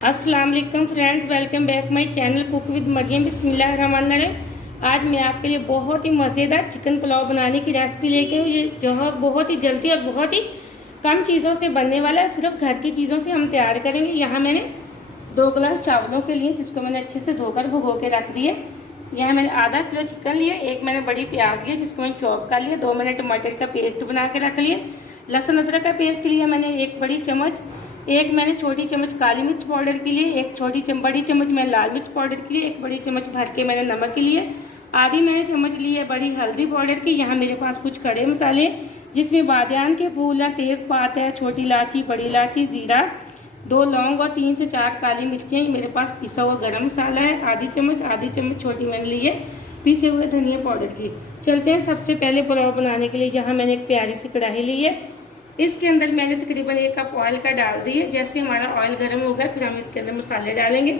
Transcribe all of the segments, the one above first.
अस्सलाम वालेकुम friends, welcome back my channel cook with Mariyam. बिस्मिल्लाहिर्रहमानिर्रहीम। आज मैं आपके लिए बहुत ही मज़ेदार चिकन पुलाव बनाने की रेसिपी लेके हूँ। ये जो है बहुत ही जल्दी और बहुत ही कम चीज़ों से बनने वाला है। सिर्फ घर की चीज़ों से हम तैयार करेंगे। यहाँ मैंने 2 गिलास चावलों के लिए, जिसको मैंने अच्छे से धोकर भिगो के रख दिए। यहाँ मैंने आधा किलो चिकन लिया, एक मैंने बड़ी प्याज लिया जिसको मैंने चॉप कर लिया, 2 मैंने टमाटर का पेस्ट बना के रख लिया, लहसुन अदरक का पेस्ट लिया मैंने 1 बड़ी चम्मच, एक मैंने छोटी चम्मच काली मिर्च पाउडर के लिए, एक बड़ी चम्मच मैंने लाल मिर्च पाउडर के लिए, 1 बड़ी चम्मच भर के मैंने नमक के लिए, आधी मैंने चम्मच ली है बड़ी हल्दी पाउडर की। यहाँ मेरे पास कुछ खड़े मसाले जिसमें बादियान के फूल है, तेज़पात है, छोटी इलायची, बड़ी इलायची, ज़ीरा, 2 लौंग और 3 से 4 काली मिर्चें। मेरे पास पिसा हुआ गरम मसाला है आधी चम्मच छोटी मैंने ली है पिसे हुए धनिया पाउडर की। चलते हैं सबसे पहले पुलाव बनाने के लिए। यहाँ मैंने एक प्यारी सी कढ़ाई ली है, इसके अंदर मैंने तकरीबन 1 कप ऑयल का डाल दी है। जैसे हमारा ऑयल गर्म होगा फिर हम इसके अंदर मसाले डालेंगे।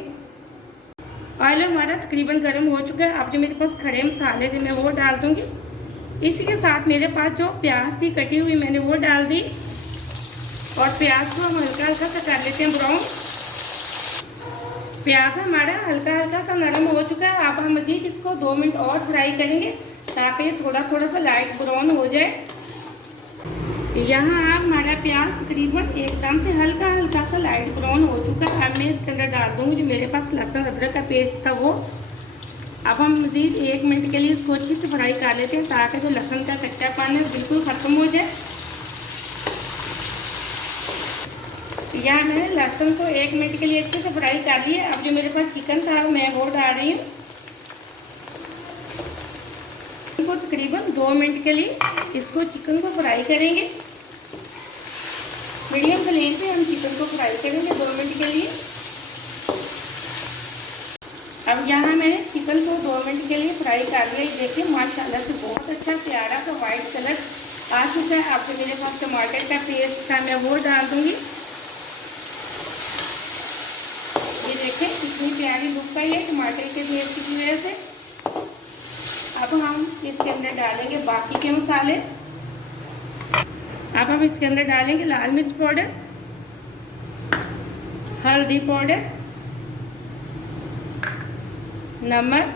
ऑयल हमारा तकरीबन गर्म हो चुका है। अब जो मेरे पास खड़े मसाले थे मैं वो डाल दूँगी। इसी के साथ मेरे पास जो प्याज थी कटी हुई मैंने वो डाल दी और प्याज को हम हल्का हल्का सा कर लेते हैं ब्राउन। प्याज हमारा हल्का हल्का सा नरम हो चुका है। अब हम मज़ीद इसको 2 मिनट और फ्राई करेंगे ताकि ये थोड़ा सा लाइट ब्राउन हो जाए। यहाँ अब हमारा प्याज तकरीबन एकदम से हल्का हल्का सा लाइट ब्राउन हो चुका है। अब मैं इसके अंदर डाल दूँगी जो मेरे पास लहसुन अदरक का पेस्ट था वो। अब हम मज़ीद 1 मिनट के लिए इसको अच्छे से फ्राई कर लेते हैं ताकि जो लहसुन का कच्चा पानी है बिल्कुल ख़त्म हो जाए। यहाँ मैंने लहसुन को 1 मिनट के लिए अच्छे से फ्राई कर लिया। अब जो मेरे पास चिकन था मैं वो डाल रही हूँ। इसको तकरीबन 2 मिनट के लिए इसको चिकन को फ्राई करेंगे। मीडियम फ्लेम पे हम चिकन को फ्राई करेंगे 2 मिनट के लिए। अब यहाँ मैंने चिकन को 2 मिनट के लिए फ्राई कर लिया। देखिए माशाल्लाह से बहुत अच्छा प्यारा सा वाइट कलर आ चुका है। अब जो मेरे पास टमाटर का पेस्ट था मैं वो डाल दूँगी। ये देखें कितनी प्यारी लुक का ये टमाटर के पेस्ट की वजह से। अब हम इसके अंदर डालेंगे बाकी के मसाले। अब हम इसके अंदर डालेंगे लाल मिर्च पाउडर, हल्दी पाउडर, नमक।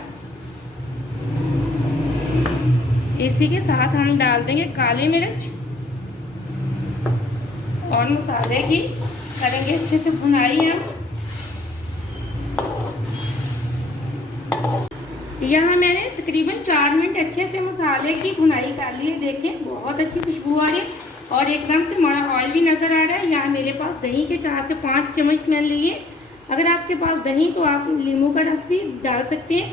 इसी के साथ हम डाल देंगे काली मिर्च और मसाले की करेंगे अच्छे से भुनाई हम। यहाँ मैंने तकरीबन 4 मिनट अच्छे से मसाले की भुनाई कर ली है। देखें बहुत अच्छी खुशबू आ रही है और एकदम से हमारा ऑयल भी नज़र आ रहा है। यहाँ मेरे पास दही के 4 से 5 चम्मच मैंने लिए। अगर आपके पास दही तो आप नींबू का रस भी डाल सकते हैं।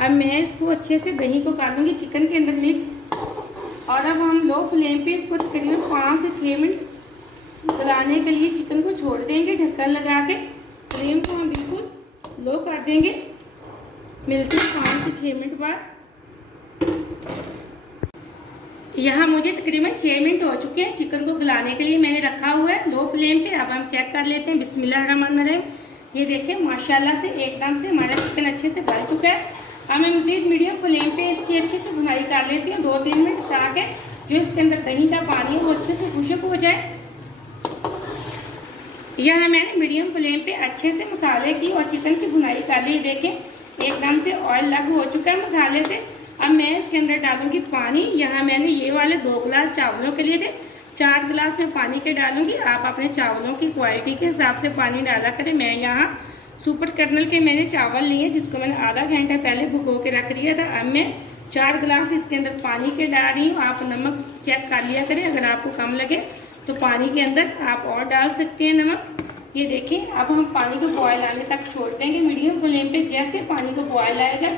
अब मैं इसको अच्छे से दही को कर लूँगी चिकन के अंदर मिक्स। और अब हम लो फ्लेम पे इसको तकरीबन 5 से 6 मिनट गलाने के लिए चिकन को छोड़ देंगे ढक्कन लगा के। फ्लेम को हम बिल्कुल लो कर देंगे। मिलते हैं 5 से 6 मिनट बाद। यहाँ मुझे तकरीबन 6 मिनट हो चुके हैं। चिकन को गलाने के लिए मैंने रखा हुआ है लो फ्लेम पे। अब हम चेक कर लेते हैं। बिस्मिल्लाहिर्रहमानिर्रहीम। ये देखें माशाल्लाह से एकदम से हमारा चिकन अच्छे से गल चुका है। अब मैं मज़ीद मीडियम फ्लेम पे इसकी अच्छे से भुनाई कर लेती हूँ 2-3 मिनट ताकि जो इसके अंदर दही का पानी है वो अच्छे से खुश्क हो जाए। यहाँ मैंने मीडियम फ्लेम पे अच्छे से मसाले की और चिकन की भुनाई कर ली। देखें एकदम से ऑयल लग हो चुका है मसाले से। अब मैं इसके अंदर डालूंगी पानी। यहाँ मैंने ये वाले 2 गिलास चावलों के लिए थे, 4 गिलास में पानी के डालूंगी। आप अपने चावलों की क्वालिटी के हिसाब से पानी डाला करें। मैं यहाँ सुपर कर्नल के मैंने चावल लिए जिसको मैंने आधा घंटा पहले भिगो के रख दिया था। अब मैं 4 गिलास इसके अंदर पानी के डाल रही हूँ। आप नमक चेक कर लिया करें, अगर आपको कम लगे तो पानी के अंदर आप और डाल सकते हैं नमक। ये देखें अब हम पानी को बॉयल आने तक छोड़ देंगे मीडियम फ्लेम पे। जैसे पानी को बॉयल आएगा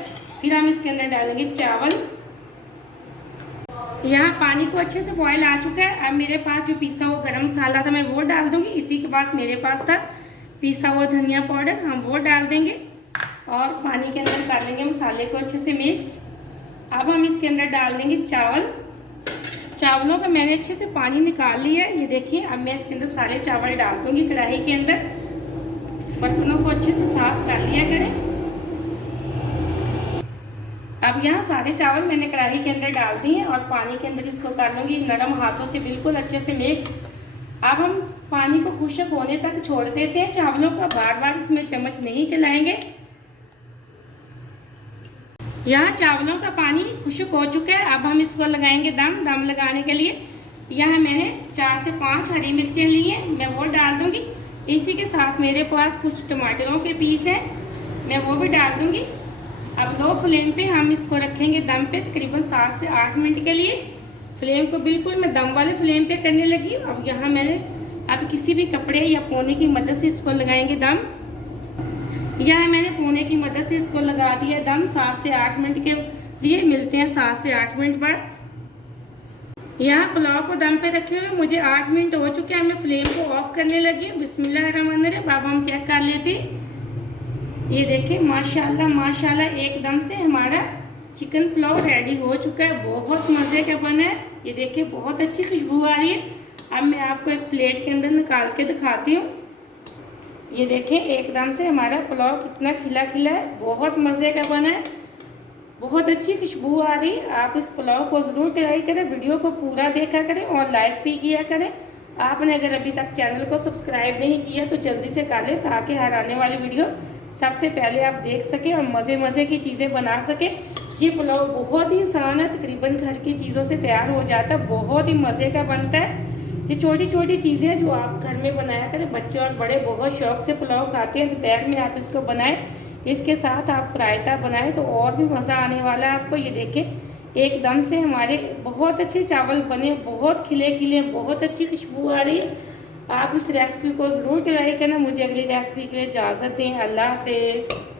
फिर हम इसके अंदर डालेंगे चावल। यहाँ पानी को अच्छे से बॉयल आ चुका है। अब मेरे पास जो पिसा हुआ गरम मसाला था मैं वो डाल दूँगी। इसी के बाद मेरे पास था पिसा हुआ धनिया पाउडर, हम वो डाल देंगे और पानी के अंदर कर लेंगे मसाले को अच्छे से मिक्स। अब हम इसके अंदर डाल देंगे चावल। चावलों का मैंने अच्छे से पानी निकाल लिया है। ये देखिए अब मैं इसके अंदर सारे चावल डाल दूँगी कढ़ाई के अंदर। बर्तनों को अच्छे से साफ कर लिया करें। अब यहाँ सारे चावल मैंने कढ़ाई के अंदर डाल दिए और पानी के अंदर इसको कर लूँगी नरम हाथों से बिल्कुल अच्छे से मिक्स। अब हम पानी को खुश्क होने तक छोड़ देते हैं चावलों का, बार बार इसमें चम्मच नहीं चलाएंगे। यहाँ चावलों का पानी खुश्क हो चुका है। अब हम इसको लगाएंगे दम लगाने के लिए यहाँ मैंने 4 से 5 हरी मिर्चें ली हैं, मैं वो डाल दूँगी। इसी के साथ मेरे पास कुछ टमाटरों के पीस हैं, मैं वो भी डाल दूँगी। अब लो फ्लेम पे हम इसको रखेंगे दम पे तकरीबन 7 से 8 मिनट के लिए। फ्लेम को बिल्कुल मैं दम वाले फ्लेम पे करने लगी। अब यहाँ मैंने अब किसी भी कपड़े या पोने की मदद से इसको लगाएंगे दम। यहाँ मैंने पोने की मदद से इसको लगा दिया दम 7 से 8 मिनट के लिए। मिलते हैं 7 से 8 मिनट बाद। यहाँ पुलाव को दम पे रखे हुए मुझे 8 मिनट हो चुके हैं। मैं फ्लेम को ऑफ करने लगी। बिस्मिल्लाहिर्रहमानिर्रहीम। अब हम चेक कर लेते हैं। ये देखें माशाल्लाह माशाल्लाह एकदम से हमारा चिकन पुलाव रेडी हो चुका है। बहुत मज़े का बना है। ये देखिए बहुत अच्छी खुशबू आ रही है। अब मैं आपको एक प्लेट के अंदर निकाल के दिखाती हूँ। ये देखें एकदम से हमारा पुलाव कितना खिला खिला है, बहुत मज़े का बना है, बहुत अच्छी खुशबू आ रही है। आप इस पुलाव को ज़रूर ट्राई करें, वीडियो को पूरा देखा करें और लाइक भी किया करें। आपने अगर अभी तक चैनल को सब्सक्राइब नहीं किया तो जल्दी से कर लें ताकि हर आने वाली वीडियो सबसे पहले आप देख सकें और मज़े की चीज़ें बना सकें। ये पुलाव बहुत ही आसान है, तकरीबन घर की चीज़ों से तैयार हो जाता है, बहुत ही मज़े का बनता है। ये छोटी छोटी चीज़ें जो आप घर में बनाया करें, बच्चे और बड़े बहुत शौक से पुलाव खाते हैं। दोपहर में आप इसको बनाएं, इसके साथ आप रायता बनाएं तो और भी मज़ा आने वाला है आपको। ये देखें एकदम से हमारे बहुत अच्छे चावल बने, बहुत खिले खिले, बहुत अच्छी खुशबू आ रही है। आप इस रेसिपी को ज़रूर ट्राई करना। मुझे अगली रेसिपी के लिए इजाज़त दें। अल्लाह हाफिज़।